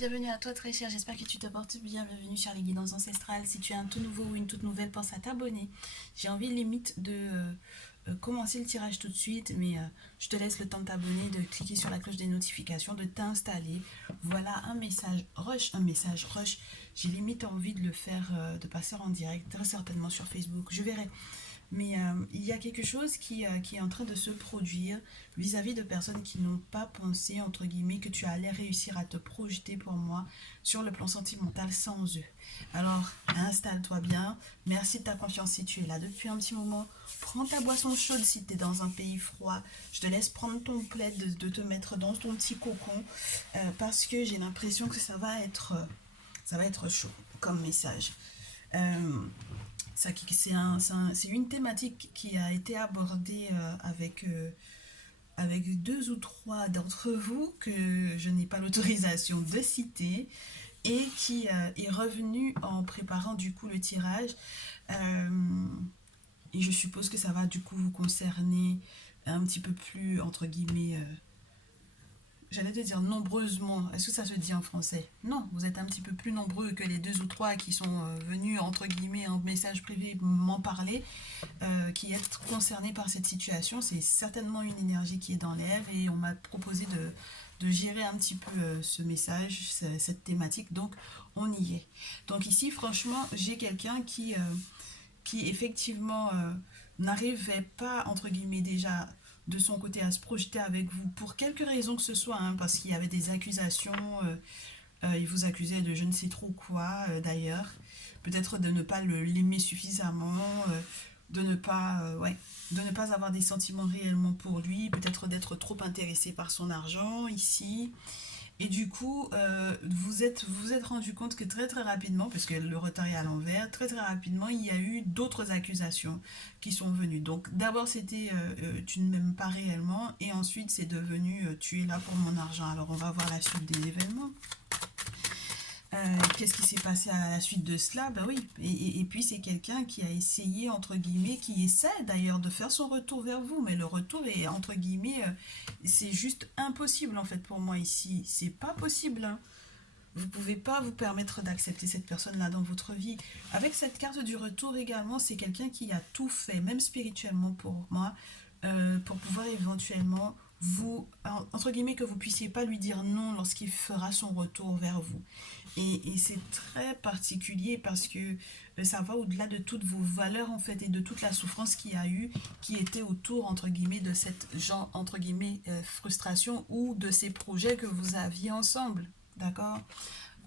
Bienvenue à toi très cher, j'espère que tu te portes bien, bienvenue sur les guidances ancestrales. Si tu es un tout nouveau ou une toute nouvelle, pense à t'abonner. J'ai envie limite de commencer le tirage tout de suite, mais je te laisse le temps de t'abonner, de cliquer sur la cloche des notifications, de t'installer. Voilà un message rush. J'ai limite envie de le faire, de passer en direct, très certainement sur Facebook, je verrai. Mais il y a quelque chose qui est en train de se produire vis-à-vis de personnes qui n'ont pas pensé, entre guillemets, que tu allais réussir à te projeter pour moi sur le plan sentimental sans eux. Alors, installe-toi bien. Merci de ta confiance si tu es là depuis un petit moment. Prends ta boisson chaude si tu es dans un pays froid. Je te laisse prendre ton plaid, de te mettre dans ton petit cocon parce que j'ai l'impression que ça va être chaud comme message. Euh, c'est une thématique qui a été abordée avec deux ou trois d'entre vous que je n'ai pas l'autorisation de citer et qui est revenue en préparant du coup le tirage. Euh, et je suppose que ça va du coup vous concerner un petit peu plus, entre guillemets, j'allais te dire nombreusement. Est-ce que ça se dit en français? Non, vous êtes un petit peu plus nombreux que les deux ou trois qui sont venus, entre guillemets, en message privé m'en parler, qui êtes concernés par cette situation. C'est certainement une énergie qui est dans l'air et on m'a proposé de gérer un petit peu ce message, cette thématique. Donc, on y est. Donc ici, franchement, j'ai quelqu'un qui effectivement n'arrivait pas, entre guillemets, déjà de son côté à se projeter avec vous pour quelque raison que ce soit, hein, parce qu'il y avait des accusations, il vous accusait de je ne sais trop quoi d'ailleurs, peut-être de ne pas l'aimer suffisamment, ouais, de ne pas avoir des sentiments réellement pour lui, peut-être d'être trop intéressé par son argent ici. Et du coup, vous êtes rendu compte que très très rapidement, parce que le retard est à l'envers, très très rapidement, il y a eu d'autres accusations qui sont venues. Donc d'abord c'était tu ne m'aimes pas réellement, et ensuite c'est devenu tu es là pour mon argent. Alors on va voir la suite des événements. Qu'est-ce qui s'est passé à la suite de cela? Ben oui, et puis c'est quelqu'un qui a essayé, entre guillemets, qui essaie d'ailleurs de faire son retour vers vous, mais le retour est, entre guillemets, c'est juste impossible en fait pour moi ici. C'est pas possible, hein. Vous pouvez pas vous permettre d'accepter cette personne-là dans votre vie. Avec cette carte du retour également, c'est quelqu'un qui a tout fait, même spirituellement pour moi, pour pouvoir éventuellement vous, entre guillemets, que vous puissiez pas lui dire non lorsqu'il fera son retour vers vous. Et c'est très particulier parce que ça va au-delà de toutes vos valeurs en fait et de toute la souffrance qu'il y a eu qui était autour entre guillemets de cette genre entre guillemets frustration ou de ces projets que vous aviez ensemble. D'accord?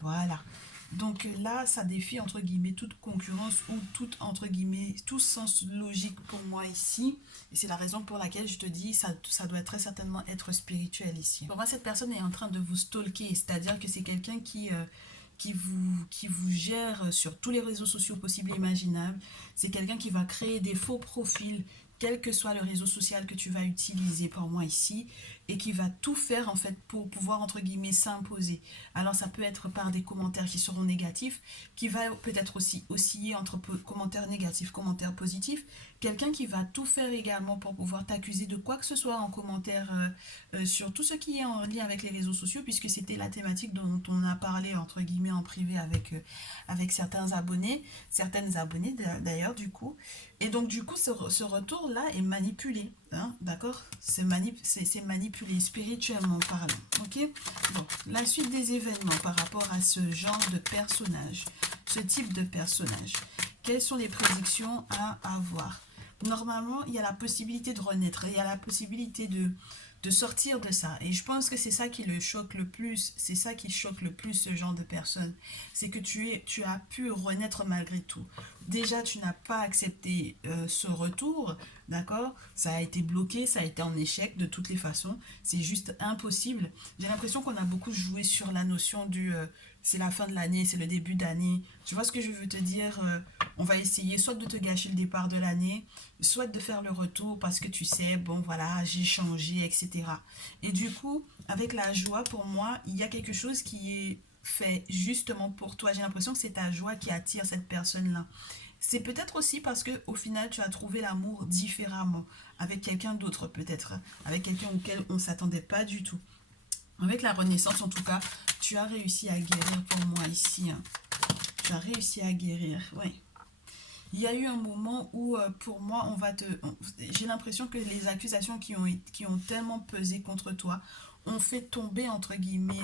Voilà. Donc là, ça défie entre guillemets toute concurrence ou toute entre guillemets tout sens logique pour moi ici. Et c'est la raison pour laquelle je te dis ça doit très certainement être spirituel ici. Pour moi, cette personne est en train de vous stalker, c'est-à-dire que c'est quelqu'un qui vous gère sur tous les réseaux sociaux possibles et imaginables. C'est quelqu'un qui va créer des faux profils, quel que soit le réseau social que tu vas utiliser pour moi ici, et qui va tout faire en fait pour pouvoir entre guillemets s'imposer. Alors ça peut être par des commentaires qui seront négatifs, qui va peut-être aussi osciller entre commentaires négatifs, commentaires positifs, quelqu'un qui va tout faire également pour pouvoir t'accuser de quoi que ce soit en commentaire sur tout ce qui est en lien avec les réseaux sociaux, puisque c'était la thématique dont on a parlé entre guillemets en privé avec certaines abonnées d'ailleurs du coup. Et donc du coup ce retour-là est manipulé, hein, d'accord? C'est manipulé spirituellement parlant, ok? Bon, la suite des événements par rapport à ce genre de personnage, ce type de personnage. Quelles sont les prédictions à avoir? Normalement, il y a la possibilité de renaître, il y a la possibilité de sortir de ça. Et je pense que c'est ça qui le choque le plus, c'est ça qui choque le plus ce genre de personne. C'est que tu as pu renaître malgré tout. Déjà, tu n'as pas accepté ce retour, d'accord? Ça a été bloqué, ça a été en échec de toutes les façons. C'est juste impossible. J'ai l'impression qu'on a beaucoup joué sur la notion du c'est la fin de l'année, c'est le début d'année. Tu vois ce que je veux te dire? On va essayer soit de te gâcher le départ de l'année, soit de faire le retour parce que tu sais, bon voilà, j'ai changé, etc. Et du coup, avec la joie, pour moi, il y a quelque chose qui est fait justement pour toi. J'ai l'impression que c'est ta joie qui attire cette personne-là. C'est peut-être aussi parce que au final, tu as trouvé l'amour différemment, avec quelqu'un d'autre peut-être, avec quelqu'un auquel on ne s'attendait pas du tout. Avec la renaissance, en tout cas, tu as réussi à guérir pour moi ici, hein. Tu as réussi à guérir, oui. Il y a eu un moment où, pour moi, j'ai l'impression que les accusations qui ont tellement pesé contre toi ont fait tomber, entre guillemets,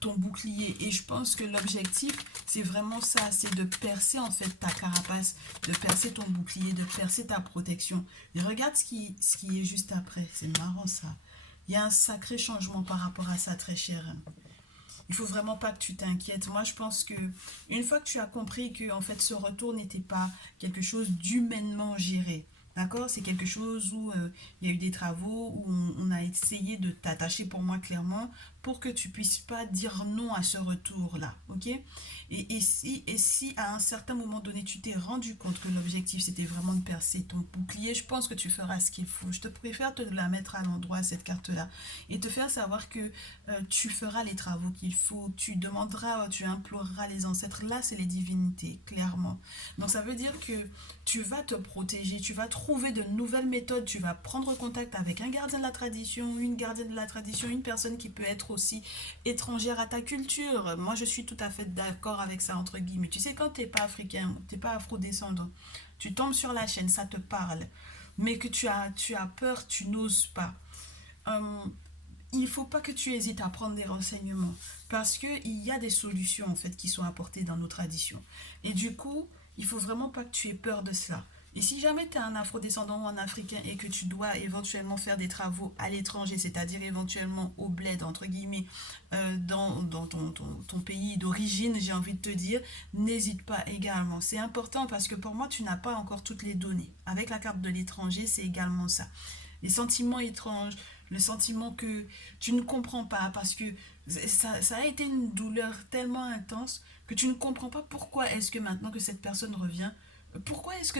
ton bouclier. Et je pense que l'objectif, c'est vraiment ça, c'est de percer, en fait, ta carapace, de percer ton bouclier, de percer ta protection. Et regarde ce qui est juste après. C'est marrant, ça. Il y a un sacré changement par rapport à ça, très cher. Il faut vraiment pas que tu t'inquiètes. Moi, je pense que une fois que tu as compris que en fait ce retour n'était pas quelque chose d'humainement géré, d'accord? C'est quelque chose où il y a eu des travaux, où on a essayé de t'attacher pour moi clairement pour que tu puisses pas dire non à ce retour-là, ok? Et si à un certain moment donné tu t'es rendu compte que l'objectif c'était vraiment de percer ton bouclier, je pense que tu feras ce qu'il faut. Je te préfère te la mettre à l'endroit, cette carte-là, et te faire savoir que tu feras les travaux qu'il faut, tu demanderas, tu imploreras les ancêtres. Là, c'est les divinités, clairement. Donc, ça veut dire que tu vas te protéger, tu vas trouver de nouvelles méthodes, tu vas prendre contact avec un gardien de la tradition, une gardienne de la tradition, une personne qui peut être aussi étrangère à ta culture. Moi, je suis tout à fait d'accord avec ça, entre guillemets. Tu sais, quand tu n'es pas africain, tu n'es pas afro-descendant, tu tombes sur la chaîne, ça te parle, mais que tu as peur, tu n'oses pas. Euh, il ne faut pas que tu hésites à prendre des renseignements parce qu'il y a des solutions en fait qui sont apportées dans nos traditions. Et du coup, il faut vraiment pas que tu aies peur de cela. Et si jamais tu es un afrodescendant ou un africain et que tu dois éventuellement faire des travaux à l'étranger, c'est-à-dire éventuellement au bled, entre guillemets, dans ton pays d'origine, j'ai envie de te dire, n'hésite pas également. C'est important parce que pour moi, tu n'as pas encore toutes les données. Avec la carte de l'étranger, c'est également ça. Les sentiments étranges, le sentiment que tu ne comprends pas parce que ça a été une douleur tellement intense que tu ne comprends pas pourquoi est-ce que maintenant que cette personne revient, pourquoi est-ce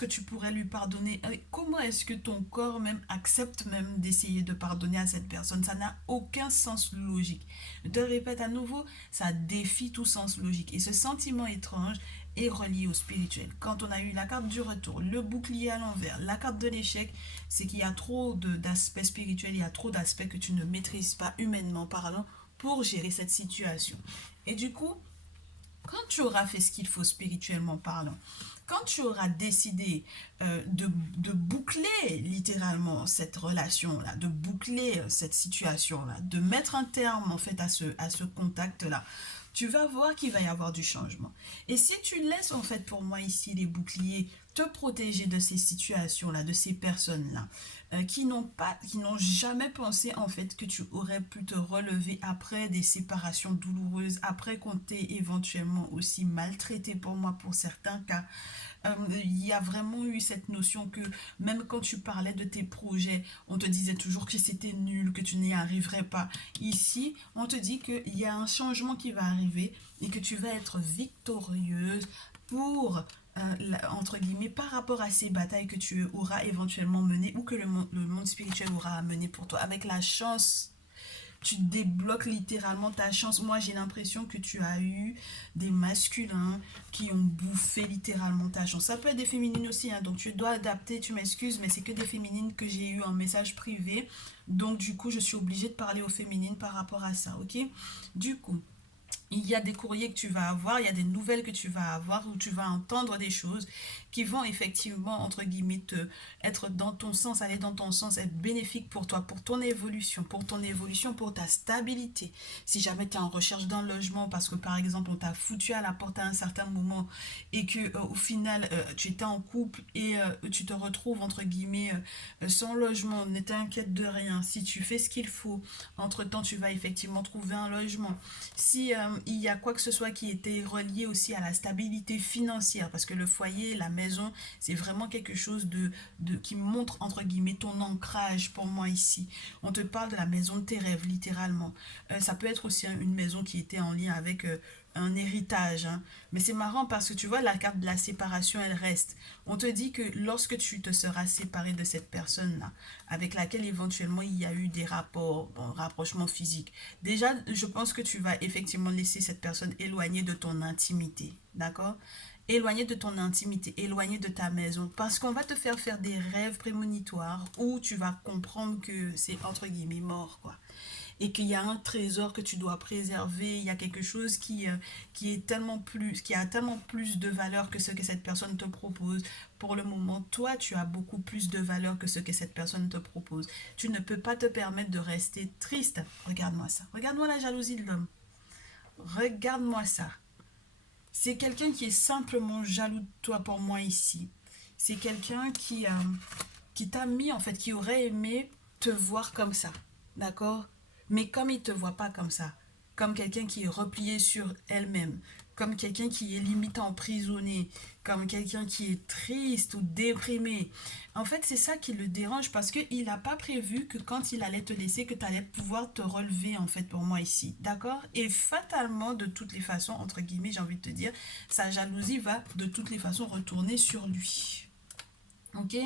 que tu pourrais lui pardonner? Comment est-ce que ton corps même accepte même d'essayer de pardonner à cette personne? Ça n'a aucun sens logique. Je te répète à nouveau, ça défie tout sens logique. Et ce sentiment étrange est relié au spirituel. Quand on a eu la carte du retour, le bouclier à l'envers, la carte de l'échec, c'est qu'il y a trop d'aspects spirituels, il y a trop d'aspects que tu ne maîtrises pas humainement parlant pour gérer cette situation. Et du coup, quand tu auras fait ce qu'il faut spirituellement parlant, quand tu auras décidé de boucler littéralement cette relation-là, de boucler cette situation-là, de mettre un terme en fait à ce contact-là, tu vas voir qu'il va y avoir du changement. Et si tu laisses en fait pour moi ici les boucliers te protéger de ces situations-là, de ces personnes-là, qui n'ont jamais pensé en fait que tu aurais pu te relever après des séparations douloureuses, après qu'on t'ait éventuellement aussi maltraité pour moi pour certains cas. Il y a vraiment eu cette notion que même quand tu parlais de tes projets, on te disait toujours que c'était nul, que tu n'y arriverais pas. Ici, on te dit qu'il y a un changement qui va arriver et que tu vas être victorieuse pour, entre guillemets, par rapport à ces batailles que tu auras éventuellement menées ou que le monde spirituel aura à mener pour toi. Avec la chance, tu débloques littéralement ta chance. Moi, j'ai l'impression que tu as eu des masculins qui ont bouffé littéralement ta chance. Ça peut être des féminines aussi, hein, donc tu dois adapter, tu m'excuses, mais c'est que des féminines que j'ai eu en message privé. Donc, du coup, je suis obligée de parler aux féminines par rapport à ça, ok? Du coup, il y a des courriers que tu vas avoir, il y a des nouvelles que tu vas avoir, où tu vas entendre des choses qui vont effectivement, entre guillemets, être dans ton sens, aller dans ton sens, être bénéfique pour toi, pour ton évolution, pour ta stabilité. Si jamais tu es en recherche d'un logement, parce que par exemple, on t'a foutu à la porte à un certain moment et que au final, tu étais en couple et tu te retrouves, entre guillemets, sans logement, ne t'inquiète de rien. Si tu fais ce qu'il faut, entre-temps, tu vas effectivement trouver un logement. Si il y a quoi que ce soit qui était relié aussi à la stabilité financière, parce que le foyer, la maison, c'est vraiment quelque chose qui montre entre guillemets ton ancrage pour moi ici. On te parle de la maison de tes rêves, littéralement. Ça peut être aussi une maison qui était en lien avec un héritage, hein. Mais c'est marrant parce que tu vois, la carte de la séparation, elle reste. On te dit que lorsque tu te seras séparé de cette personne-là, avec laquelle éventuellement il y a eu des rapports, bon, rapprochements physiques, déjà, je pense que tu vas effectivement laisser cette personne éloignée de ton intimité, d'accord? Éloignée de ton intimité, éloignée de ta maison, parce qu'on va te faire des rêves prémonitoires où tu vas comprendre que c'est entre guillemets mort, quoi. et qu'il y a un trésor que tu dois préserver, il y a quelque chose qui est tellement plus, qui a tellement plus de valeur que ce que cette personne te propose. Pour le moment, toi, tu as beaucoup plus de valeur que ce que cette personne te propose. Tu ne peux pas te permettre de rester triste. Regarde-moi ça. Regarde-moi la jalousie de l'homme. Regarde-moi ça. C'est quelqu'un qui est simplement jaloux de toi pour moi ici. C'est quelqu'un qui t'a mis, en fait, qui aurait aimé te voir comme ça. D'accord? Mais comme il ne te voit pas comme ça, comme quelqu'un qui est replié sur elle-même, comme quelqu'un qui est limite emprisonné, comme quelqu'un qui est triste ou déprimé. En fait, c'est ça qui le dérange parce qu'il n'a pas prévu que quand il allait te laisser, que tu allais pouvoir te relever, en fait, pour moi ici. D'accord? Et fatalement, de toutes les façons, entre guillemets, j'ai envie de te dire, sa jalousie va de toutes les façons retourner sur lui. Ok?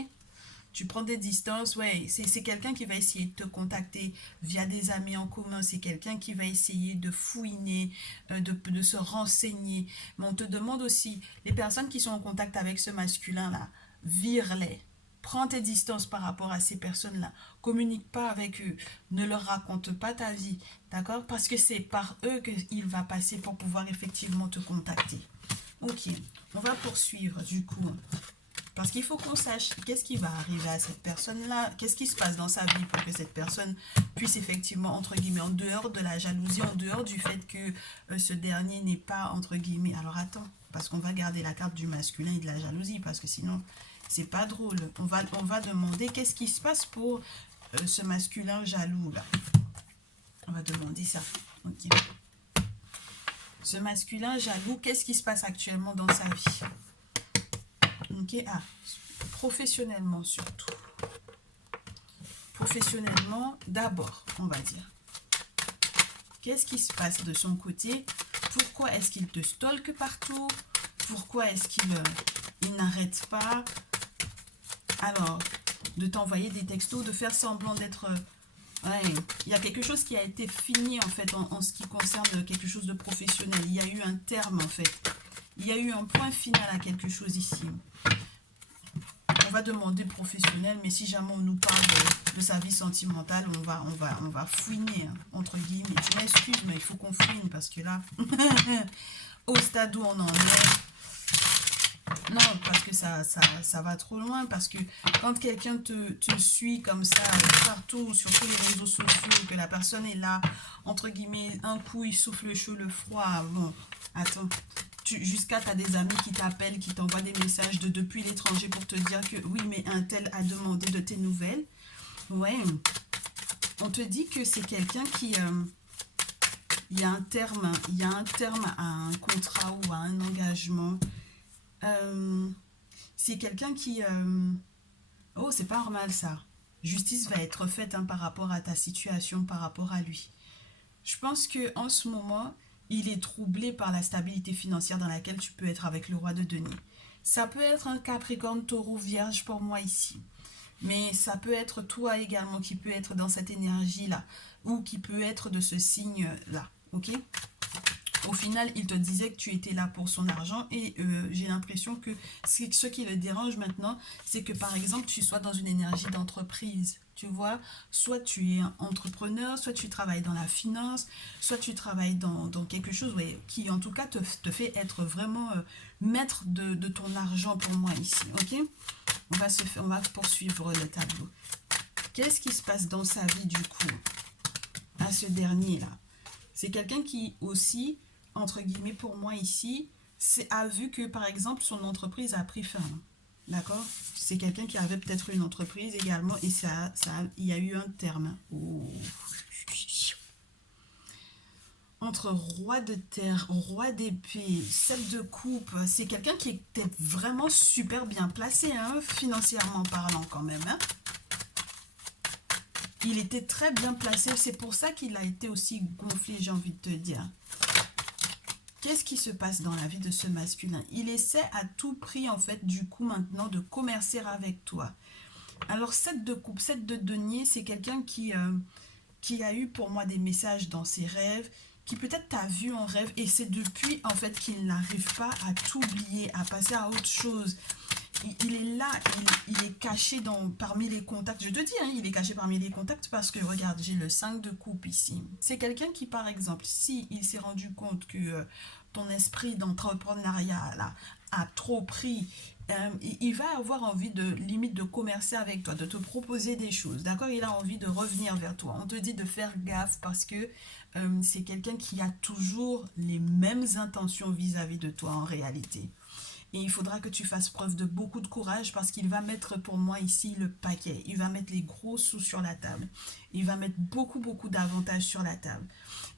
Tu prends des distances, ouais, c'est quelqu'un qui va essayer de te contacter via des amis en commun, c'est quelqu'un qui va essayer de fouiner, de se renseigner. Mais on te demande aussi, les personnes qui sont en contact avec ce masculin-là, vire-les. Prends tes distances par rapport à ces personnes-là. Communique pas avec eux. Ne leur raconte pas ta vie. D'accord? Parce que c'est par eux qu'il va passer pour pouvoir effectivement te contacter. Ok, on va poursuivre du coup. Parce qu'il faut qu'on sache qu'est-ce qui va arriver à cette personne-là, qu'est-ce qui se passe dans sa vie pour que cette personne puisse effectivement, entre guillemets, en dehors de la jalousie, en dehors du fait que ce dernier n'est pas, entre guillemets, alors attends, parce qu'on va garder la carte du masculin et de la jalousie, parce que sinon, c'est pas drôle. On va demander qu'est-ce qui se passe pour ce masculin jaloux, là. On va demander ça. Ok. Ce masculin jaloux, qu'est-ce qui se passe actuellement dans sa vie? Ok, ah, professionnellement surtout. Professionnellement, d'abord, on va dire. Qu'est-ce qui se passe de son côté? Pourquoi est-ce qu'il te stalke partout? Pourquoi est-ce qu'il n'arrête pas? Alors, de t'envoyer des textos, de faire semblant d'être... ouais, il y a quelque chose qui a été fini en fait en ce qui concerne quelque chose de professionnel. Il y a eu un terme en fait. Il y a eu un point final à quelque chose ici. On va demander professionnel, mais si jamais on nous parle de sa vie sentimentale, on va fouiner, hein, entre guillemets. Je m'excuse, mais il faut qu'on fouine parce que là, au stade où on en est, non, parce que ça va trop loin, parce que quand quelqu'un te suit comme ça, partout, sur tous les réseaux sociaux, que la personne est là, entre guillemets, un coup il souffle le chaud, le froid, bon, attends. Jusqu'à tu as des amis qui t'appellent, qui t'envoient des messages depuis l'étranger pour te dire que oui, mais un tel a demandé de tes nouvelles. Ouais, on te dit que c'est quelqu'un qui... il y a un terme à un contrat ou à un engagement. C'est quelqu'un qui... oh, c'est pas normal ça. Justice va être faite hein, par rapport à ta situation, par rapport à lui. Je pense qu'en ce moment... il est troublé par la stabilité financière dans laquelle tu peux être avec le roi de denier. Ça peut être un Capricorne, Taureau, Vierge pour moi ici. Mais ça peut être toi également qui peut être dans cette énergie-là. Ou qui peut être de ce signe-là. Ok? Au final, il te disait que tu étais là pour son argent. Et j'ai l'impression que ce qui le dérange maintenant, c'est que par exemple, tu sois dans une énergie d'entreprise. Tu vois, soit tu es entrepreneur, soit tu travailles dans la finance, soit tu travailles dans quelque chose ouais, qui en tout cas te fait être vraiment maître de ton argent pour moi ici. Ok? On va poursuivre le tableau. Qu'est-ce qui se passe dans sa vie du coup à ce dernier-là? C'est quelqu'un qui aussi, entre guillemets pour moi ici, a vu que par exemple son entreprise a pris fin. D'accord? C'est quelqu'un qui avait peut-être une entreprise également et il y a eu un terme. Oh. Entre roi de terre, roi d'épée, 7 de coupe, c'est quelqu'un qui était vraiment super bien placé, hein, financièrement parlant quand même. Hein. Il était très bien placé, c'est pour ça qu'il a été aussi gonflé, j'ai envie de te dire. Qu'est-ce qui se passe dans la vie de ce masculin? Il essaie à tout prix, en fait, du coup, maintenant, de commercer avec toi. Alors, 7 de coupe, 7 de denier, c'est quelqu'un qui a eu pour moi des messages dans ses rêves, qui peut-être t'a vu en rêve, et c'est depuis, en fait, qu'il n'arrive pas à t'oublier, à passer à autre chose. il est là, il est caché parmi les contacts. Je te dis, hein, il est caché parmi les contacts parce que, regarde, j'ai le 5 de coupe ici. C'est quelqu'un qui, par exemple, si il s'est rendu compte que ton esprit d'entrepreneuriat là, a trop pris, il va avoir envie de, limite, de commercer avec toi, de te proposer des choses, d'accord? Il a envie de revenir vers toi. On te dit de faire gaffe parce que c'est quelqu'un qui a toujours les mêmes intentions vis-à-vis de toi en réalité. Et il faudra que tu fasses preuve de beaucoup de courage parce qu'il va mettre pour moi ici le paquet. Il va mettre les gros sous sur la table. Il va mettre beaucoup, beaucoup d'avantages sur la table.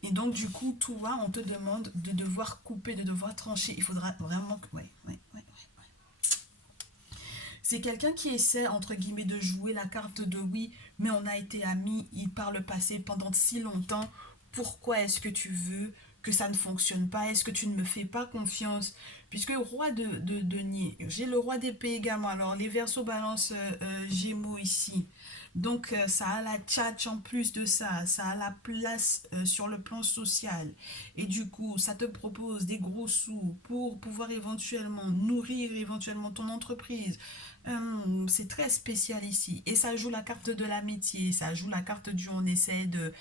Et donc, du coup, toi, on te demande de devoir couper, de devoir trancher. Il faudra vraiment que... Ouais, ouais, ouais. C'est quelqu'un qui essaie, entre guillemets, de jouer la carte de oui, mais on a été amis, par le passé pendant si longtemps. Pourquoi est-ce que tu veux que ça ne fonctionne pas? Est-ce que tu ne me fais pas confiance? Puisque roi de denier, j'ai le roi d'épée également. Alors, les versos balance gémeaux ici. Donc, ça a la tchatch en plus de ça. Ça a la place sur le plan social. Et du coup, ça te propose des gros sous pour pouvoir éventuellement nourrir éventuellement ton entreprise. C'est très spécial ici. Et ça joue la carte de l'amitié, ça joue la carte du on essaie de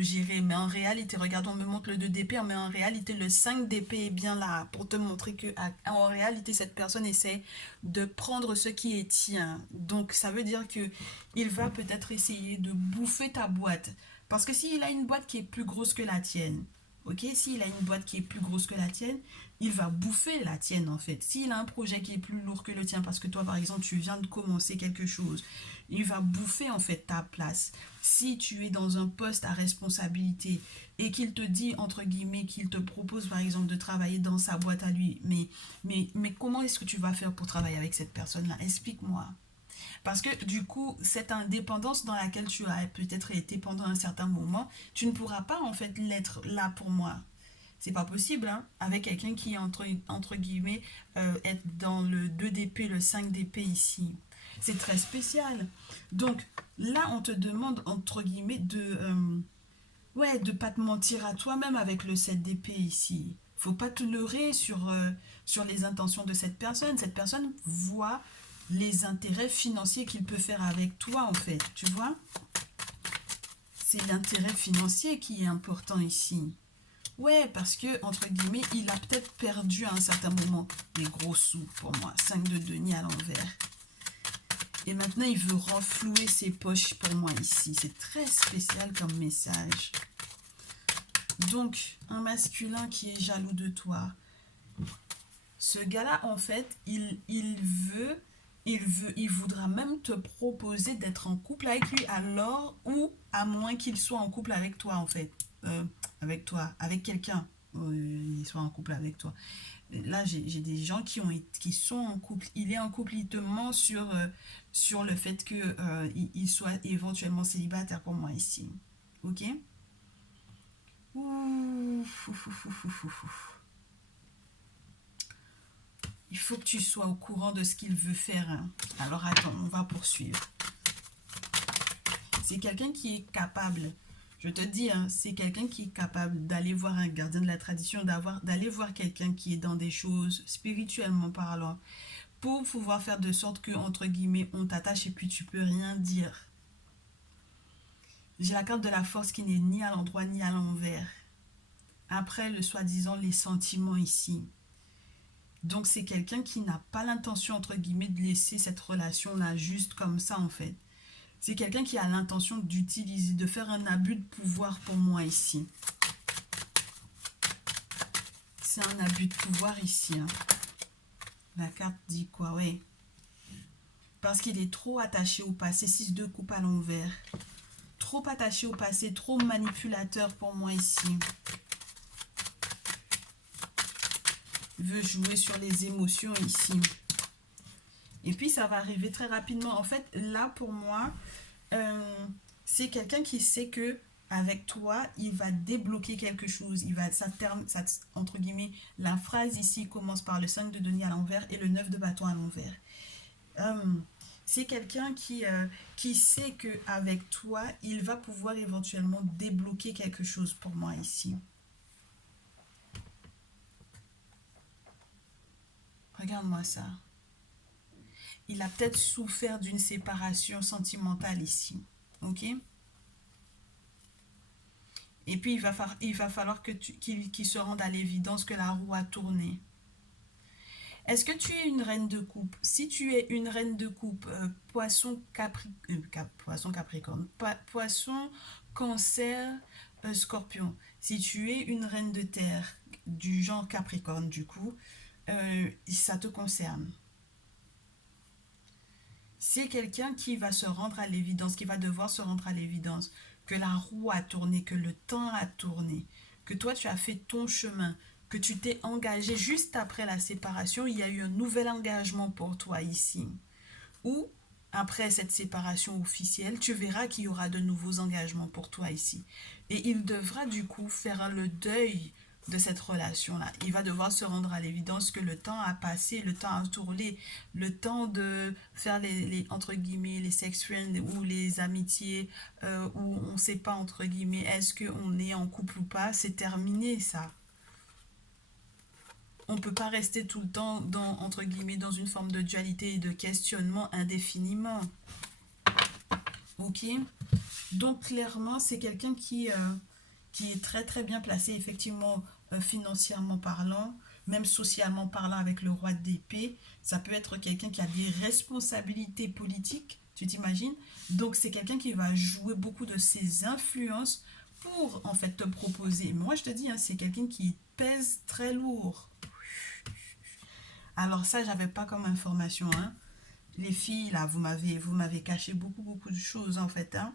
gérer. Mais en réalité, regarde, on me montre le 2 d'épée, mais en réalité, le 5 d'épée est bien là pour te montrer que en réalité, cette personne essaie de prendre ce qui est tien. Donc, ça veut dire que il va peut-être essayer de bouffer ta boîte. Parce que s'il a une boîte qui est plus grosse que la tienne, ok, s'il a une boîte qui est plus grosse que la tienne, il va bouffer la tienne en fait. S'il a un projet qui est plus lourd que le tien, parce que toi par exemple tu viens de commencer quelque chose, il va bouffer en fait ta place. Si tu es dans un poste à responsabilité et qu'il te dit entre guillemets, qu'il te propose par exemple de travailler dans sa boîte à lui, mais comment est-ce que tu vas faire pour travailler avec cette personne-là? Explique-moi. Parce que du coup, cette indépendance dans laquelle tu as peut-être été pendant un certain moment, tu ne pourras pas en fait l'être là pour moi. C'est pas possible, hein, avec quelqu'un qui est entre guillemets être dans le 2 d'épée, le 5 d'épée ici. C'est très spécial. Donc là, on te demande entre guillemets ouais, de pas te mentir à toi-même avec le 7 d'épée ici. Faut pas te leurrer sur les intentions de cette personne. Cette personne voit les intérêts financiers qu'il peut faire avec toi en fait, tu vois? C'est l'intérêt financier qui est important ici. Ouais, parce que, entre guillemets, il a peut-être perdu à un certain moment des gros sous pour moi. 5 de denier à l'envers. Et maintenant, il veut renflouer ses poches pour moi ici. C'est très spécial comme message. Donc, un masculin qui est jaloux de toi. Ce gars-là, en fait, il voudra même te proposer d'être en couple avec lui alors ou à moins qu'il soit en couple avec toi, en fait. Avec toi, avec quelqu'un. Il soit en couple avec toi. Là, j'ai des gens qui sont en couple. Il est en couple, il te ment sur le fait que il soit éventuellement célibataire pour moi ici. Ok? Ouh, fou, fou, fou, fou, fou, fou. Il faut que tu sois au courant de ce qu'il veut faire, hein. Alors attends, on va poursuivre. C'est quelqu'un qui est capable, je te dis, hein, c'est quelqu'un qui est capable d'aller voir un gardien de la tradition, d'aller voir quelqu'un qui est dans des choses spirituellement parlant, pour pouvoir faire de sorte que, entre guillemets, on t'attache et puis tu peux rien dire. J'ai la carte de la force qui n'est ni à l'endroit ni à l'envers. Après, le soi-disant, les sentiments ici. Donc, c'est quelqu'un qui n'a pas l'intention, entre guillemets, de laisser cette relation-là juste comme ça, en fait. C'est quelqu'un qui a l'intention d'utiliser, de faire un abus de pouvoir pour moi ici. C'est un abus de pouvoir ici, hein. La carte dit quoi? Ouais. Parce qu'il est trop attaché au passé. 6 de coupe à l'envers. Trop attaché au passé, trop manipulateur pour moi ici. Il veut jouer sur les émotions ici. Et puis ça va arriver très rapidement. En fait, là pour moi, c'est quelqu'un qui sait que avec toi, il va débloquer quelque chose. Entre guillemets, la phrase ici commence par le 5 de denier à l'envers et le 9 de bâton à l'envers. C'est quelqu'un qui sait qu'avec toi, il va pouvoir éventuellement débloquer quelque chose pour moi ici. Regarde-moi ça. il a peut-être souffert d'une séparation sentimentale ici. Ok? Et puis, il va falloir qu'il se rende à l'évidence que la roue a tourné. Est-ce que tu es une reine de coupe? Si tu es une reine de coupe, poisson capricorne, poisson, cancer, scorpion. Si tu es une reine de terre du genre capricorne, du coup, ça te concerne. C'est quelqu'un qui va se rendre à l'évidence, qui va devoir se rendre à l'évidence que la roue a tourné, que le temps a tourné, que toi tu as fait ton chemin, que tu t'es engagé juste après la séparation, il y a eu un nouvel engagement pour toi ici. Ou après cette séparation officielle, tu verras qu'il y aura de nouveaux engagements pour toi ici. Et il devra du coup faire le deuil de cette relation-là. Il va devoir se rendre à l'évidence que le temps a passé, le temps a tourné, le temps de faire entre guillemets, les sex friends ou les amitiés où on ne sait pas, entre guillemets, est-ce qu'on est en couple ou pas, c'est terminé ça. On ne peut pas rester tout le temps entre guillemets, dans une forme de dualité et de questionnement indéfiniment. Ok? Donc clairement, c'est quelqu'un qui est très très bien placé, effectivement, financièrement parlant, même socialement parlant avec le roi d'épée. Ça peut être quelqu'un qui a des responsabilités politiques, tu t'imagines? Donc c'est quelqu'un qui va jouer beaucoup de ses influences pour en fait te proposer. Moi je te dis, hein, c'est quelqu'un qui pèse très lourd. Alors ça, j'avais pas comme information, hein. Les filles, là, vous m'avez caché beaucoup, beaucoup de choses, en fait, hein.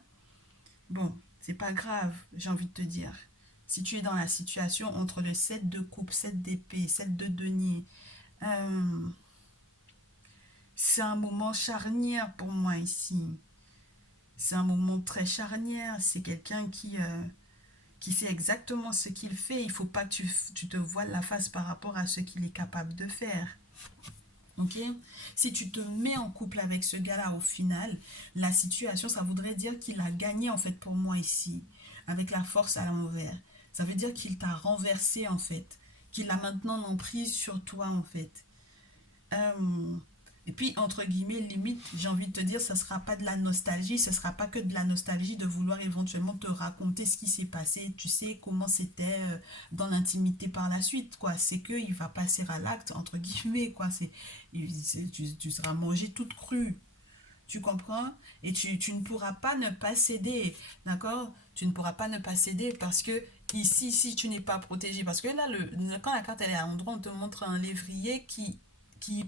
Bon, c'est pas grave, j'ai envie de te dire. Si tu es dans la situation entre le 7 de coupe, 7 d'épée, 7 de denier, euh, c'est un moment charnière pour moi ici. C'est un moment très charnière. C'est quelqu'un qui sait exactement ce qu'il fait. Il ne faut pas que tu te voiles la face par rapport à ce qu'il est capable de faire. Ok? Si tu te mets en couple avec ce gars-là, au final, la situation, ça voudrait dire qu'il a gagné en fait pour moi ici, avec la force à l'envers. Ça veut dire qu'il t'a renversé en fait, qu'il a maintenant l'emprise sur toi en fait. Euh, et puis, entre guillemets, limite, j'ai envie de te dire, ça ne sera pas de la nostalgie, ce ne sera pas que de la nostalgie de vouloir éventuellement te raconter ce qui s'est passé, tu sais, comment c'était dans l'intimité par la suite, quoi. C'est qu'il va passer à l'acte, entre guillemets, quoi. Tu seras mangé toute crue, tu comprends? Et tu ne pourras pas ne pas céder, d'accord? Tu ne pourras pas ne pas céder parce que ici, si tu n'es pas protégé, parce que là, quand la carte elle est à l'endroit, on te montre un lévrier qui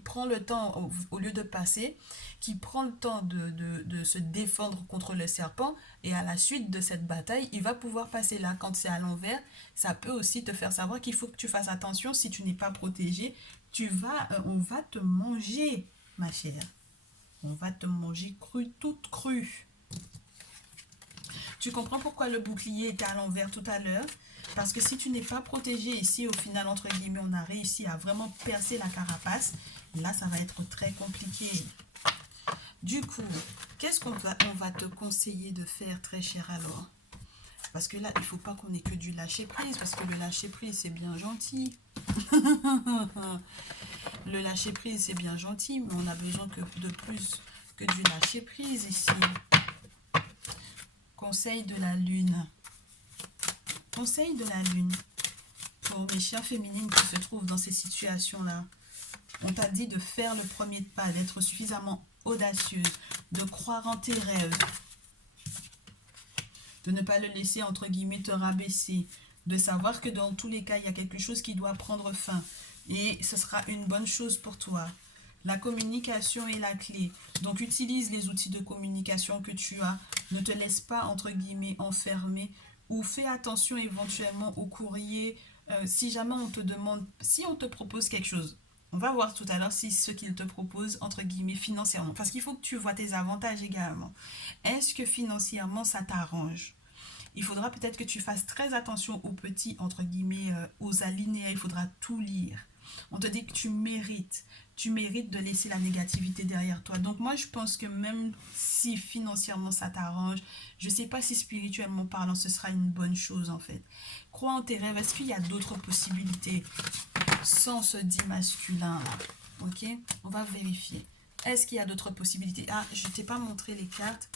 prend le temps, au lieu de passer, qui prend le temps de se défendre contre le serpent, et à la suite de cette bataille, il va pouvoir passer là. Quand c'est à l'envers, ça peut aussi te faire savoir qu'il faut que tu fasses attention si tu n'es pas protégé. On va te manger, ma chère. On va te manger crue, toute crue. Tu comprends pourquoi le bouclier était à l'envers tout à l'heure? Parce que si tu n'es pas protégé ici, au final, entre guillemets, on a réussi à vraiment percer la carapace. Là, ça va être très compliqué. Du coup, qu'est-ce qu'on va te conseiller de faire, très cher, alors? Parce que là, il ne faut pas qu'on ait que du lâcher-prise, parce que le lâcher-prise, c'est bien gentil. Le lâcher-prise, c'est bien gentil, mais on a besoin de plus que du lâcher-prise ici. Conseil de la lune. Conseil de la lune. Pour mes chères féminines qui se trouvent dans ces situations-là, on t'a dit de faire le premier pas, d'être suffisamment audacieuse, de croire en tes rêves, de ne pas le laisser, entre guillemets, te rabaisser, de savoir que dans tous les cas, il y a quelque chose qui doit prendre fin. Et ce sera une bonne chose pour toi. La communication est la clé. Donc, utilise les outils de communication que tu as. Ne te laisse pas, entre guillemets, enfermer. Ou fais attention éventuellement au courrier. Si jamais on te demande, si on te propose quelque chose, on va voir tout à l'heure si ce qu'il te propose, entre guillemets, financièrement. Parce qu'il faut que tu vois tes avantages également. Est-ce que financièrement, ça t'arrange? Il faudra peut-être que tu fasses très attention aux petits, entre guillemets, aux alinéas. Il faudra tout lire. On te dit que tu mérites de laisser la négativité derrière toi. Donc moi, je pense que même si financièrement ça t'arrange, je ne sais pas si spirituellement parlant, ce sera une bonne chose en fait. Crois en tes rêves. Est-ce qu'il y a d'autres possibilités sans ce dit masculin là? Ok, on va vérifier. Est-ce qu'il y a d'autres possibilités? Ah, je t'ai pas montré les cartes.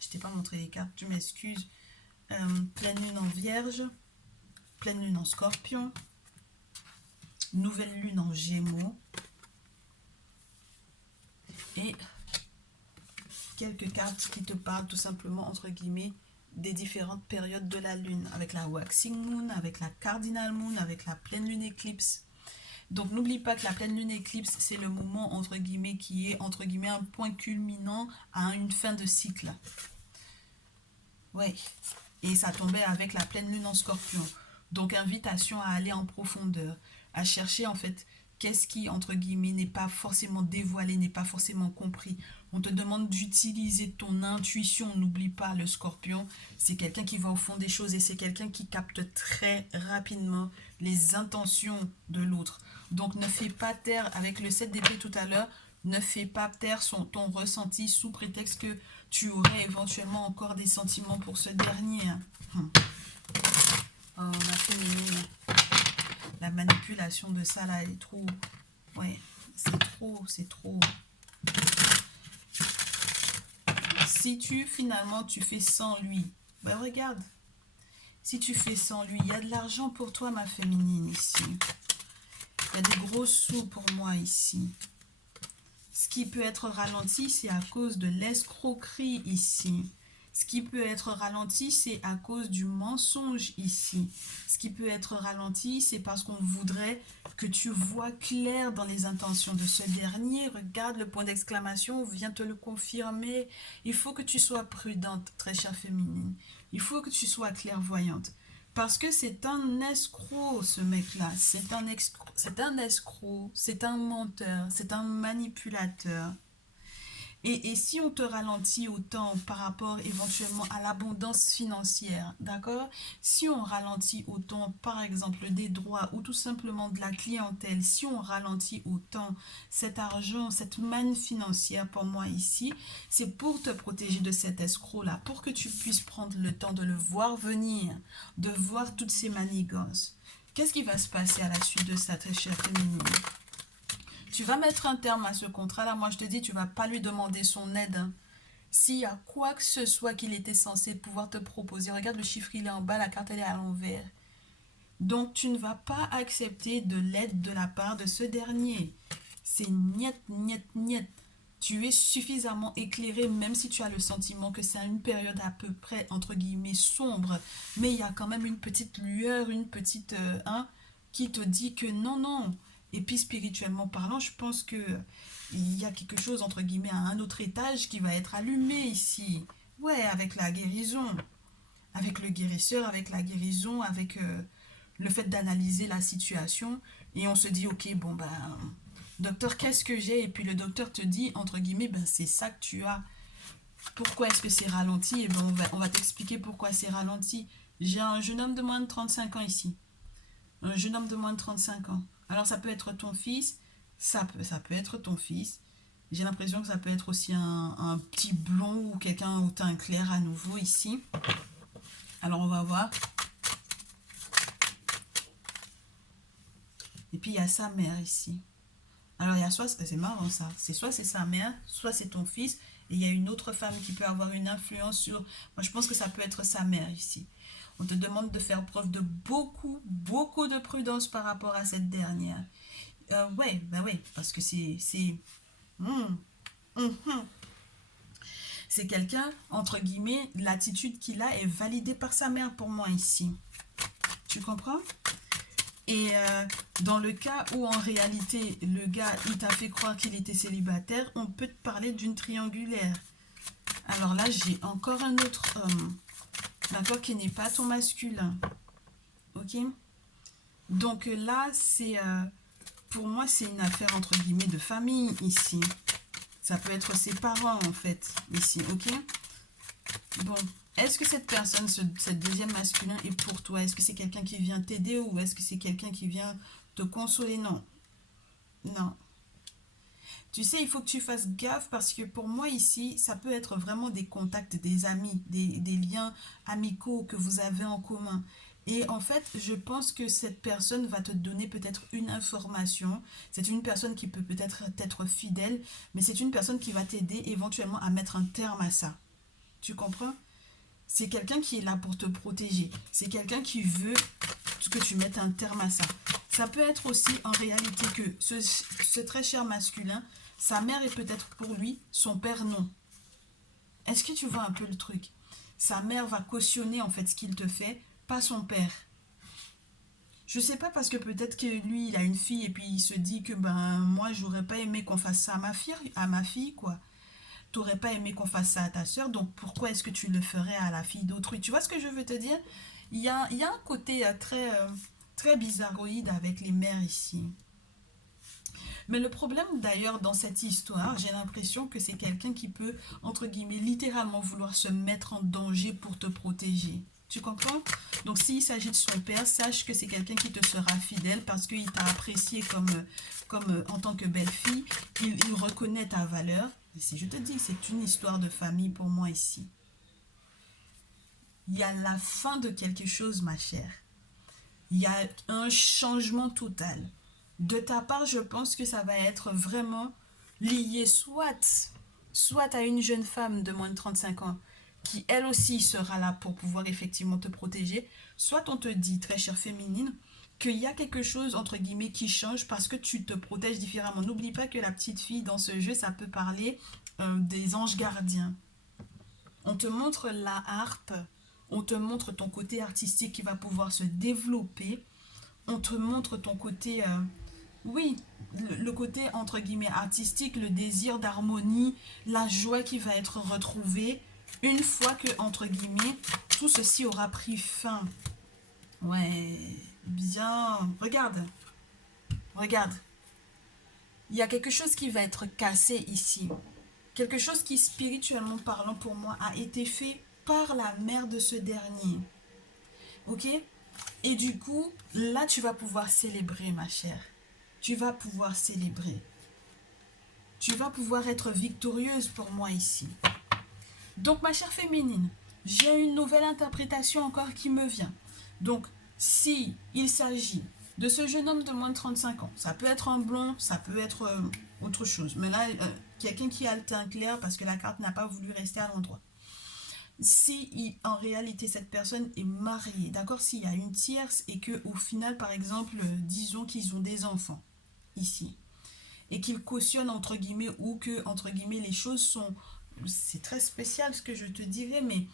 Je t'ai pas montré les cartes, tu m'excuses. Pleine lune en Vierge, pleine lune en Scorpion, nouvelle lune en Gémeaux et quelques cartes qui te parlent tout simplement, entre guillemets, des différentes périodes de la lune, avec la waxing moon, avec la cardinal moon, avec la pleine lune éclipse. Donc n'oublie pas que la pleine lune éclipse, c'est le moment entre guillemets qui est entre guillemets un point culminant à une fin de cycle. Ouais. Et ça tombait avec la pleine lune en Scorpion. Donc invitation à aller en profondeur, à chercher en fait qu'est-ce qui entre guillemets n'est pas forcément dévoilé, n'est pas forcément compris. On te demande d'utiliser ton intuition. N'oublie pas, le Scorpion, c'est quelqu'un qui va au fond des choses et c'est quelqu'un qui capte très rapidement les intentions de l'autre. Donc ne fais pas taire, avec le 7 d'épée tout à l'heure, ne fais pas taire ton ressenti sous prétexte que tu aurais éventuellement encore des sentiments pour ce dernier. Oh, ma féminine. La manipulation de ça là, elle est trop... Ouais, c'est trop, c'est trop. Si finalement tu fais sans lui, ben regarde. Si tu fais sans lui, il y a de l'argent pour toi, ma féminine, ici. Il y a des gros sous pour moi ici. Ce qui peut être ralenti, c'est à cause de l'escroquerie ici. Ce qui peut être ralenti, c'est à cause du mensonge ici. Ce qui peut être ralenti, c'est parce qu'on voudrait que tu vois clair dans les intentions de ce dernier. Regarde, le point d'exclamation vient te le confirmer. Il faut que tu sois prudente, très chère féminine. Il faut que tu sois clairvoyante. Parce que c'est un escroc, ce mec-là. C'est un escroc, c'est un menteur, c'est un manipulateur. Et si on te ralentit autant par rapport éventuellement à l'abondance financière, d'accord? Si on ralentit autant, par exemple, des droits ou tout simplement de la clientèle, si on ralentit autant cet argent, cette manne financière pour moi ici, c'est pour te protéger de cet escroc-là, pour que tu puisses prendre le temps de le voir venir, de voir toutes ces manigances. Qu'est-ce qui va se passer à la suite de ça, très chère féminine? Tu vas mettre un terme à ce contrat-là. Moi, je te dis, tu ne vas pas lui demander son aide. Hein. S'il y a quoi que ce soit qu'il était censé pouvoir te proposer, regarde le chiffre, il est en bas, la carte, elle est à l'envers. Donc, tu ne vas pas accepter de l'aide de la part de ce dernier. C'est niet, niet, niet. Tu es suffisamment éclairé, même si tu as le sentiment que c'est une période à peu près, entre guillemets, sombre. Mais il y a quand même une petite lueur, une petite... qui te dit que non, non. Et puis spirituellement parlant, je pense que il y a quelque chose, entre guillemets, à un autre étage qui va être allumé ici. Ouais, avec la guérison. Avec le guérisseur, avec la guérison, avec le fait d'analyser la situation. Et on se dit, ok, bon, ben, docteur, qu'est-ce que j'ai? Et puis le docteur te dit, entre guillemets, ben, c'est ça que tu as. Pourquoi est-ce que c'est ralenti? Et ben, on va t'expliquer pourquoi c'est ralenti. J'ai un jeune homme de moins de 35 ans ici. Un jeune homme de moins de 35 ans. Alors ça peut être ton fils, ça peut être ton fils. J'ai l'impression que ça peut être aussi un petit blond ou quelqu'un au teint clair à nouveau ici. Alors on va voir. Et puis il y a sa mère ici. Alors il y a soit, c'est marrant ça, c'est soit c'est sa mère, soit c'est ton fils. Et il y a une autre femme qui peut avoir une influence sur... Moi je pense que ça peut être sa mère ici. On te demande de faire preuve de beaucoup de prudence par rapport à cette dernière. Ouais, ben oui, parce que c'est quelqu'un, entre guillemets, l'attitude qu'il a est validée par sa mère pour moi ici. Tu comprends? Et dans le cas où en réalité, le gars, il t'a fait croire qu'il était célibataire, on peut te parler d'une triangulaire. Alors là, j'ai encore un autre homme, d'accord, qui n'est pas ton masculin. Ok? Donc là, c'est... pour moi, c'est une affaire entre guillemets de famille ici. Ça peut être ses parents en fait, ici, ok? Bon, est-ce que cette personne, cette deuxième masculin est pour toi? Est-ce que c'est quelqu'un qui vient t'aider ou est-ce que c'est quelqu'un qui vient te consoler? Non. Non. Tu sais, il faut que tu fasses gaffe parce que pour moi ici, ça peut être vraiment des contacts, des amis, des liens amicaux que vous avez en commun. Et en fait, je pense que cette personne va te donner peut-être une information. C'est une personne qui peut peut-être être fidèle, mais c'est une personne qui va t'aider éventuellement à mettre un terme à ça. Tu comprends? C'est quelqu'un qui est là pour te protéger. C'est quelqu'un qui veut que tu mettes un terme à ça. Ça peut être aussi en réalité que ce très cher masculin, sa mère est peut-être pour lui, son père non. Est-ce que tu vois un peu le truc? Sa mère va cautionner en fait ce qu'il te fait, pas son père. Je sais pas parce que peut-être que lui il a une fille et puis il se dit que ben moi j'aurais pas aimé qu'on fasse ça à ma fille quoi. T'aurais pas aimé qu'on fasse ça à ta soeur, donc pourquoi est-ce que tu le ferais à la fille d'autrui? Tu vois ce que je veux te dire? Il y a un côté très bizarroïde avec les mères ici. Mais le problème d'ailleurs dans cette histoire, j'ai l'impression que c'est quelqu'un qui peut, entre guillemets, littéralement vouloir se mettre en danger pour te protéger. Tu comprends? Donc s'il s'agit de son père, sache que c'est quelqu'un qui te sera fidèle parce qu'il t'a apprécié comme en tant que belle-fille, il reconnaît ta valeur. Et si je te dis, c'est une histoire de famille pour moi ici. Il y a la fin de quelque chose, ma chère. Il y a un changement total. De ta part, je pense que ça va être vraiment lié soit à une jeune femme de moins de 35 ans qui elle aussi sera là pour pouvoir effectivement te protéger, soit on te dit, très chère féminine, qu'il y a quelque chose entre guillemets qui change parce que tu te protèges différemment. N'oublie pas que la petite fille dans ce jeu, ça peut parler des anges gardiens. On te montre la harpe, on te montre ton côté artistique qui va pouvoir se développer, on te montre ton côté, oui, le côté entre guillemets artistique, le désir d'harmonie, la joie qui va être retrouvée une fois que, entre guillemets, tout ceci aura pris fin. Ouais, bien, regarde, regarde. Il y a quelque chose qui va être cassé ici. Quelque chose qui, spirituellement parlant pour moi, a été fait par la mère de ce dernier. Ok? Et du coup, là, tu vas pouvoir célébrer, ma chère. Tu vas pouvoir célébrer. Tu vas pouvoir être victorieuse pour moi ici. Donc, ma chère féminine, j'ai une nouvelle interprétation encore qui me vient. Donc, si il s'agit de ce jeune homme de moins de 35 ans, ça peut être un blond, ça peut être autre chose. Mais là, quelqu'un qui a le teint clair parce que la carte n'a pas voulu rester à l'endroit. Si en réalité cette personne est mariée, d'accord, s'il y a une tierce et que au final, par exemple, disons qu'ils ont des enfants ici et qu'ils cautionnent entre guillemets ou que entre guillemets les choses sont, c'est très spécial ce que je te dirais, mais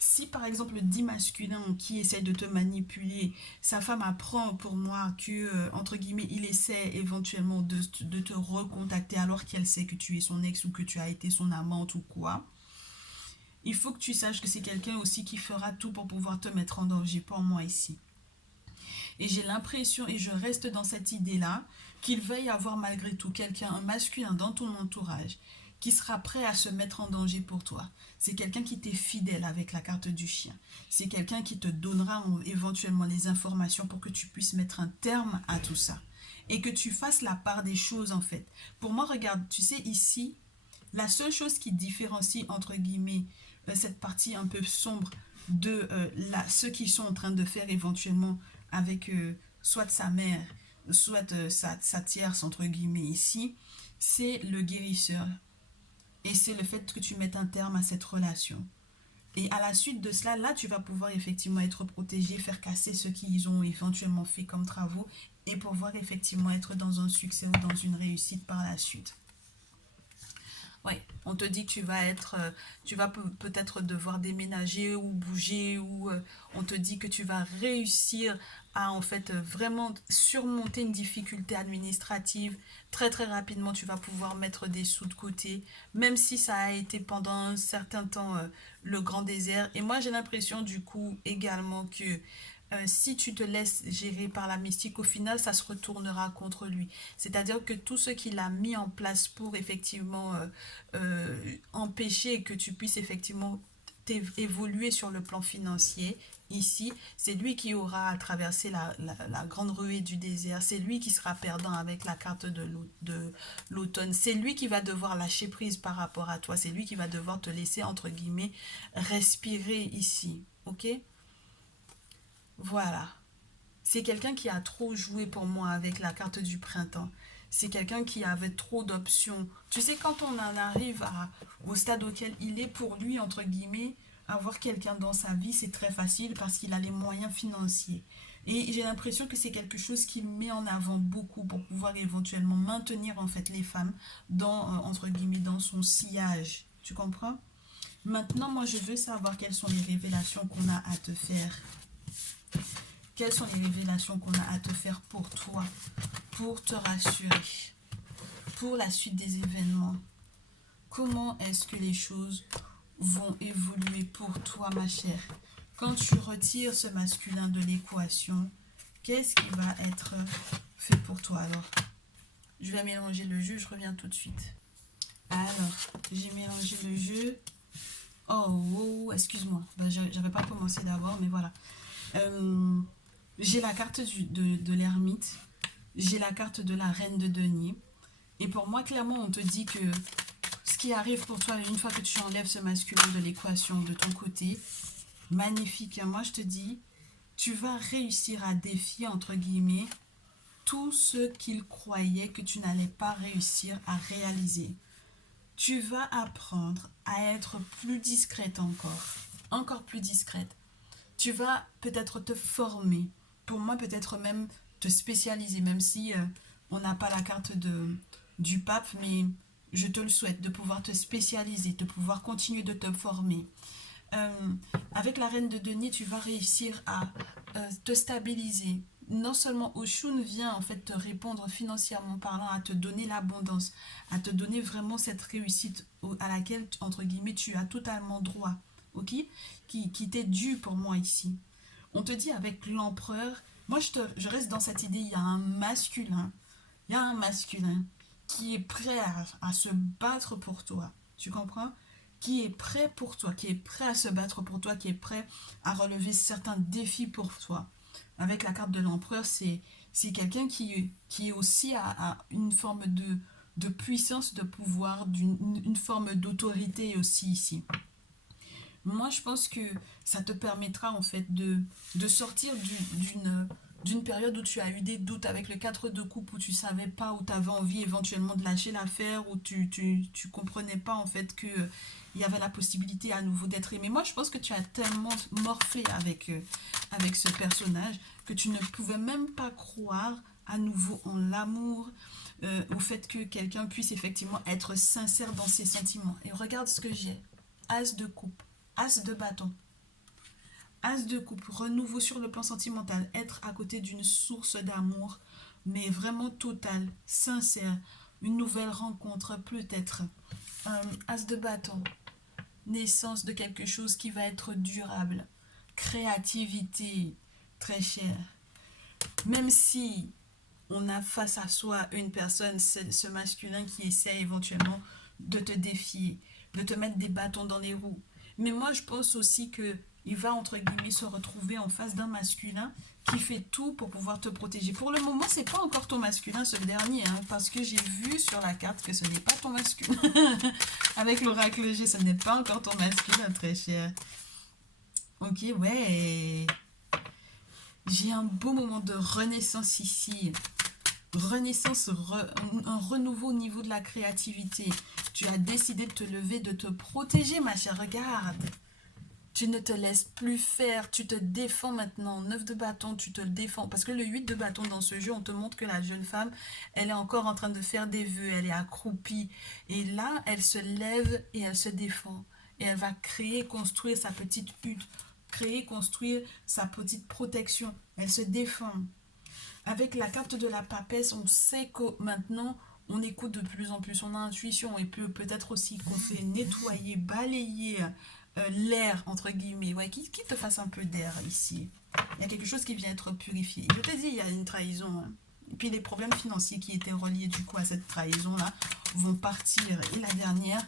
si par exemple dit masculin qui essaie de te manipuler, sa femme apprend pour moi que entre guillemets il essaie éventuellement de te recontacter alors qu'elle sait que tu es son ex ou que tu as été son amante ou quoi, il faut que tu saches que c'est quelqu'un aussi qui fera tout pour pouvoir te mettre en danger pour moi ici. Et j'ai l'impression, et je reste dans cette idée-là, qu'il va y avoir malgré tout quelqu'un, un masculin dans ton entourage, qui sera prêt à se mettre en danger pour toi. C'est quelqu'un qui t'est fidèle avec la carte du chien. C'est quelqu'un qui te donnera éventuellement les informations pour que tu puisses mettre un terme à tout ça. Et que tu fasses la part des choses en fait. Pour moi, regarde, tu sais ici, la seule chose qui différencie entre guillemets cette partie un peu sombre de ceux qui sont en train de faire éventuellement avec soit sa mère, soit sa tierce, entre guillemets, ici, c'est le guérisseur. Et c'est le fait que tu mettes un terme à cette relation. Et à la suite de cela, là, tu vas pouvoir effectivement être protégé, faire casser ce qu'ils ont éventuellement fait comme travaux et pouvoir effectivement être dans un succès ou dans une réussite par la suite. Ouais, on te dit que tu vas peut-être devoir déménager ou bouger ou on te dit que tu vas réussir à en fait vraiment surmonter une difficulté administrative. Très très rapidement, tu vas pouvoir mettre des sous de côté, même si ça a été pendant un certain temps le grand désert. Et moi, j'ai l'impression du coup également que si tu te laisses gérer par la mystique, au final, ça se retournera contre lui. C'est-à-dire que tout ce qu'il a mis en place pour effectivement empêcher que tu puisses effectivement évoluer sur le plan financier, ici, c'est lui qui aura traversé la grande ruée du désert, c'est lui qui sera perdant avec la carte de l'automne, c'est lui qui va devoir lâcher prise par rapport à toi, c'est lui qui va devoir te laisser, entre guillemets, respirer ici, ok? Voilà. C'est quelqu'un qui a trop joué pour moi avec la carte du printemps. C'est quelqu'un qui avait trop d'options. Tu sais, quand on en arrive au stade auquel il est pour lui, entre guillemets, avoir quelqu'un dans sa vie, c'est très facile parce qu'il a les moyens financiers. Et j'ai l'impression que c'est quelque chose qu'il met en avant beaucoup pour pouvoir éventuellement maintenir en fait les femmes dans, entre guillemets, dans son sillage. Tu comprends? Maintenant, moi, je veux savoir quelles sont les révélations qu'on a à te faire. Quelles sont les révélations qu'on a à te faire pour toi, pour te rassurer, pour la suite des événements. Comment est-ce que les choses vont évoluer pour toi, ma chère? Quand tu retires ce masculin de l'équation, qu'est-ce qui va être fait pour toi alors? Je vais mélanger le jeu, je reviens tout de suite. Alors, j'ai mélangé le jeu. Oh, oh, excuse-moi. Ben, j'avais pas commencé d'abord, mais voilà. J'ai la carte de l'ermite. J'ai la carte de la reine de denier. Et pour moi, clairement, on te dit que ce qui arrive pour toi, une fois que tu enlèves ce masculin de l'équation de ton côté, magnifique. Moi, je te dis, tu vas réussir à défier, entre guillemets, tout ce qu'il croyait que tu n'allais pas réussir à réaliser. Tu vas apprendre à être plus discrète encore plus discrète. Tu vas peut-être te former, pour moi peut-être même te spécialiser, même si on n'a pas la carte du pape, mais je te le souhaite, de pouvoir te spécialiser, de pouvoir continuer de te former. Avec la reine de denier, tu vas réussir à te stabiliser. Non seulement Oshun vient en fait te répondre financièrement parlant, à te donner l'abondance, à te donner vraiment cette réussite à laquelle, entre guillemets, tu as totalement droit, ok? Qui t'est dû pour moi ici. On te dit avec l'empereur, moi je reste dans cette idée, il y a un masculin qui est prêt à se battre pour toi, tu comprends? Qui est prêt pour toi, qui est prêt à se battre pour toi, qui est prêt à relever certains défis pour toi. Avec la carte de l'empereur, c'est quelqu'un qui est aussi à une forme de puissance, de pouvoir, une forme d'autorité aussi ici. Moi, je pense que ça te permettra en fait de sortir d'une période où tu as eu des doutes avec le 4 de coupe, où tu savais pas, où tu avais envie éventuellement de lâcher l'affaire, où tu comprenais pas en fait que il y avait la possibilité à nouveau d'être aimé. Moi, je pense que tu as tellement morphé avec ce personnage que tu ne pouvais même pas croire à nouveau en l'amour, au fait que quelqu'un puisse effectivement être sincère dans ses sentiments. Et regarde ce que j'ai. As de coupe, as de bâton. As de coupe, renouveau sur le plan sentimental, être à côté d'une source d'amour, mais vraiment totale, sincère, une nouvelle rencontre peut-être. As de bâton, naissance de quelque chose qui va être durable, créativité, très chère. Même si on a face à soi une personne, ce masculin qui essaie éventuellement de te défier, de te mettre des bâtons dans les roues. Mais moi, je pense aussi que il va, entre guillemets, se retrouver en face d'un masculin qui fait tout pour pouvoir te protéger. Pour le moment, c'est pas encore ton masculin, ce dernier, hein, parce que j'ai vu sur la carte que ce n'est pas ton masculin. Avec l'oracle G, ce n'est pas encore ton masculin, très cher. Ok, ouais. J'ai un beau moment de renaissance ici. Renaissance, un renouveau au niveau de la créativité. Tu as décidé de te lever, de te protéger, ma chère. Regarde. Tu ne te laisses plus faire, tu te défends maintenant. 9 de bâton, tu te défends. Parce que le 8 de bâton dans ce jeu, on te montre que la jeune femme, elle est encore en train de faire des vœux, elle est accroupie. Et là, elle se lève et elle se défend. Et elle va créer, construire sa petite hutte, créer, construire sa petite protection. Elle se défend. Avec la carte de la papesse, on sait que maintenant, on écoute de plus en plus son intuition et peut-être aussi qu'on fait nettoyer, balayer l'air, entre guillemets. Ouais, qui te fasse un peu d'air ici. Il y a quelque chose qui vient être purifié. Je te dis, il y a une trahison. Hein. Et puis les problèmes financiers qui étaient reliés du coup à cette trahison-là vont partir. Et la dernière,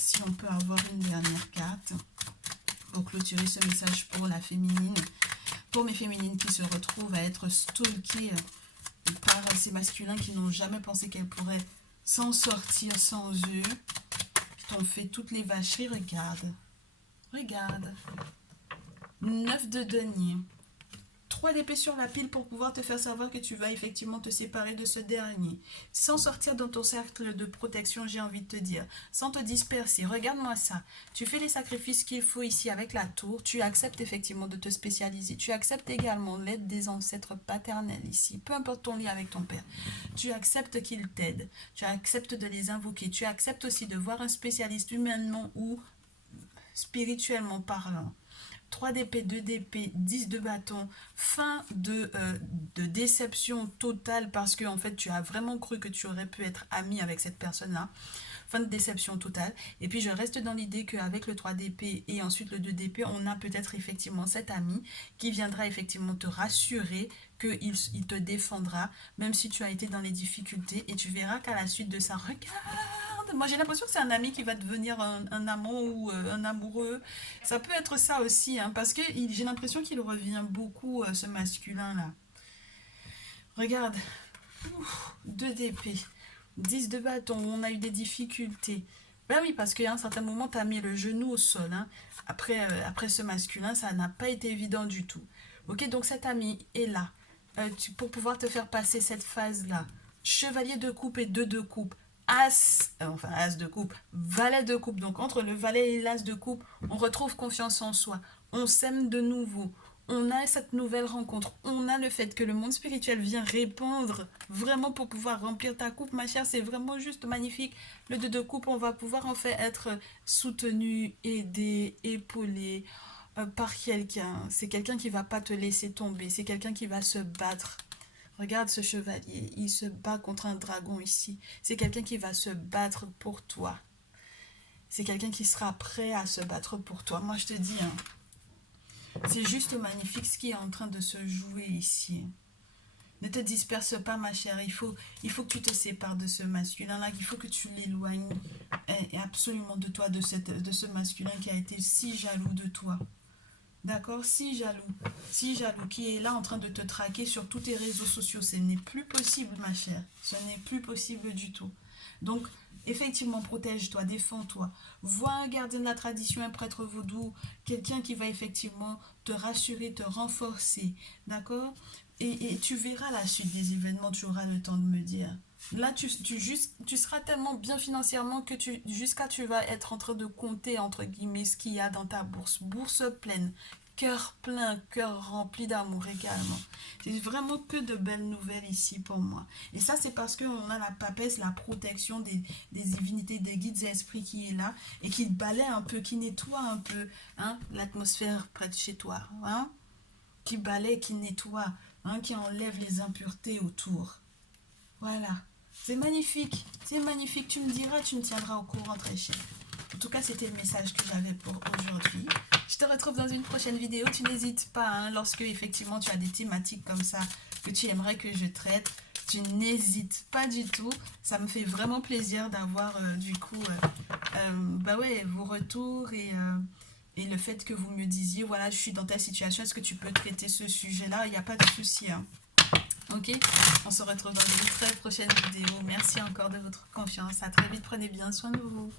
si on peut avoir une dernière carte pour clôturer ce message pour la féminine. Pour mes féminines qui se retrouvent à être stalkées par ces masculins qui n'ont jamais pensé qu'elles pourraient s'en sortir sans eux, qui t'ont fait toutes les vacheries, regarde. Regarde. 9 de denier. 3 d'épée sur la pile pour pouvoir te faire savoir que tu vas effectivement te séparer de ce dernier. Sans sortir dans ton cercle de protection, j'ai envie de te dire. Sans te disperser. Regarde-moi ça. Tu fais les sacrifices qu'il faut ici avec la tour. Tu acceptes effectivement de te spécialiser. Tu acceptes également l'aide des ancêtres paternels ici. Peu importe ton lien avec ton père. Tu acceptes qu'ils t'aident. Tu acceptes de les invoquer. Tu acceptes aussi de voir un spécialiste humainement ou spirituellement parlant. 3 d'épée, 2 d'épée, 10 de bâton, fin de déception totale parce que en fait tu as vraiment cru que tu aurais pu être ami avec cette personne-là. Fin de déception totale. Et puis je reste dans l'idée qu'avec le 3 d'épée et ensuite le 2 d'épée, on a peut-être effectivement cet ami qui viendra effectivement te rassurer qu'il te défendra, même si tu as été dans les difficultés. Et tu verras qu'à la suite de ça, regarde, moi j'ai l'impression que c'est un ami qui va devenir un amant ou un amoureux. Ça peut être ça aussi, hein, parce que j'ai l'impression qu'il revient beaucoup, ce masculin-là. Regarde, 2 d'épée, 10 de bâton, on a eu des difficultés. Ben oui, parce qu'à un certain moment, tu as mis le genou au sol. Hein. Après ce masculin, ça n'a pas été évident du tout. Ok, donc cet ami est là pour pouvoir te faire passer cette phase-là. Chevalier de coupe et 2 de coupe. Enfin as de coupe, valet de coupe. Donc entre le valet et l'as de coupe, on retrouve confiance en soi. On s'aime de nouveau. On a cette nouvelle rencontre. On a le fait que le monde spirituel vient répondre vraiment pour pouvoir remplir ta coupe, ma chère. C'est vraiment juste magnifique. Le 2 de coupe, on va pouvoir en fait être soutenu, aidé, épaulé par quelqu'un. C'est quelqu'un qui va pas te laisser tomber. C'est quelqu'un qui va se battre. Regarde ce chevalier, il se bat contre un dragon ici. C'est quelqu'un qui va se battre pour toi. C'est quelqu'un qui sera prêt à se battre pour toi. Moi, je te dis, hein, c'est juste magnifique ce qui est en train de se jouer ici. Ne te disperse pas, ma chère. Il faut que tu te sépares de ce masculin-là. Il faut que tu l'éloignes absolument de toi, de ce masculin qui a été si jaloux de toi. D'accord, si jaloux, qui est là en train de te traquer sur tous tes réseaux sociaux. Ce n'est plus possible, ma chère. Ce n'est plus possible du tout. Donc, effectivement, protège-toi, défends-toi. Vois un gardien de la tradition, un prêtre vaudou, quelqu'un qui va effectivement te rassurer, te renforcer. D'accord, et tu verras la suite des événements, tu auras le temps de me dire. Là, tu seras tellement bien financièrement que tu vas être en train de compter, entre guillemets, ce qu'il y a dans ta bourse. Bourse pleine, cœur plein, cœur rempli d'amour également. C'est vraiment que de belles nouvelles ici pour moi. Et ça, c'est parce qu'on a la papesse, la protection des divinités, des guides et esprits qui est là et qui balaie un peu, qui nettoie un peu, hein, l'atmosphère près de chez toi. Hein, qui balaie, qui nettoie, hein, qui enlève les impuretés autour. Voilà. C'est magnifique, tu me diras, tu me tiendras au courant, très cher. En tout cas, c'était le message que j'avais pour aujourd'hui. Je te retrouve dans une prochaine vidéo. Tu n'hésites pas, hein, lorsque effectivement tu as des thématiques comme ça que tu aimerais que je traite. Tu n'hésites pas du tout. Ça me fait vraiment plaisir d'avoir du coup bah ouais, vos retours et le fait que vous me disiez, voilà, je suis dans ta situation, est-ce que tu peux traiter ce sujet-là? Il n'y a pas de souci, hein. Ok, on se retrouve dans une très prochaine vidéo. Merci encore de votre confiance. À très vite, prenez bien soin de vous.